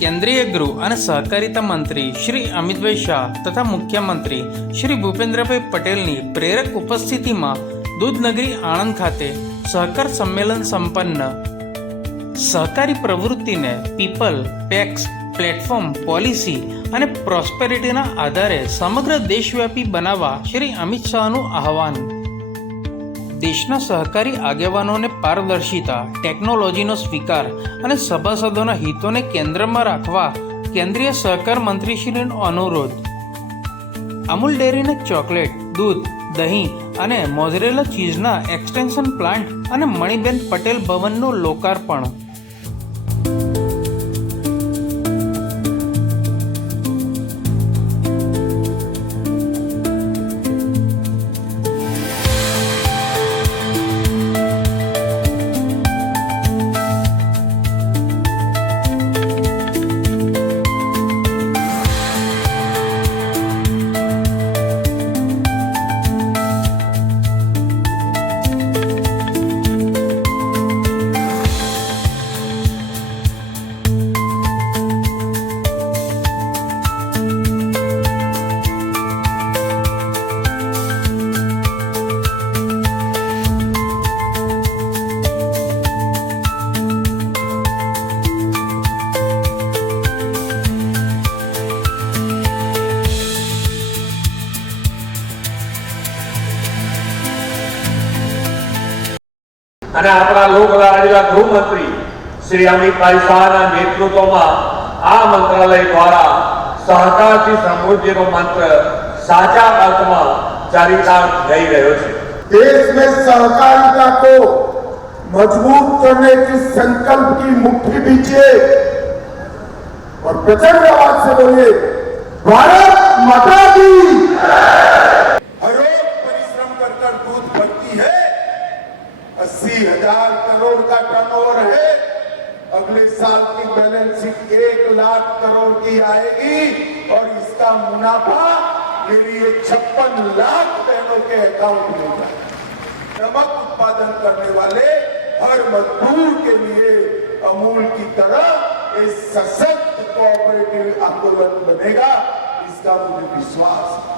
કેન્દ્રીય ગૃહ અને સહકારિતા મંત્રી શ્રી અમિતભાઈ શાહ તથા મુખ્યમંત્રી શ્રી ભૂપેન્દ્રભાઈ પટેલની પ્રેરક ઉપસ્થિતિમાં દૂધનગરી આણંદ ખાતે સહકાર સંમેલન સંપન્ન. સહકારી પ્રવૃત્તિને પીપલ, પેક્સ, પ્લેટફોર્મ, પોલિસી અને પ્રોસ્પેરિટીના આધારે સમગ્ર દેશવ્યાપી બનાવવા શ્રી અમિત શાહનું આહવાન. દેશના સહકારી આગેવાનોને પારદર્શિતા, ટેકનોલોજીનો સ્વીકાર અને સભાસદોના હિતોને કેન્દ્રમાં રાખવા કેન્દ્રીય સહકાર મંત્રીશ્રીનો અનુરોધ. અમૂલ ડેરીને ચોકલેટ, દૂધ, દહીં અને મોઝરેલા ચીઝના એક્સટેન્શન પ્લાન્ટ અને મણિબેન પટેલ ભવનનું લોકાર્પણ. અને આપણા લોકલાડીલા ગૃહમંત્રી શ્રી અમિતભાઈ શાહના નેતૃત્વમાં આ મંત્રાલય દ્વારા સહકારથી સમૃદ્ધિનો મંત્ર સાચા અર્થમાં ચરિતાર્થ થઈ રહ્યો છે. देश में सहकारिता को मजबूत करने की संकल्प की मुट्ठी बीचिए और प्रचंड आवाज से बोलिए, भारत माता की. हर रोज परिश्रम कर कर दूध भरती है, 80,000 करोड़ का टर्नओवर है. अगले साल की बैलेंस शीट 1 लाख करोड़ की आएगी और इसका मुनाफा मेरी ये 56 लाख बहनों के अकाउंट में जाएगा. नमक उत्पादन करने वाले हर मजदूर के लिए अमूल की तरह एक सशक्त कोऑपरेटिव आंदोलन बनेगा, इसका मुझे विश्वास है.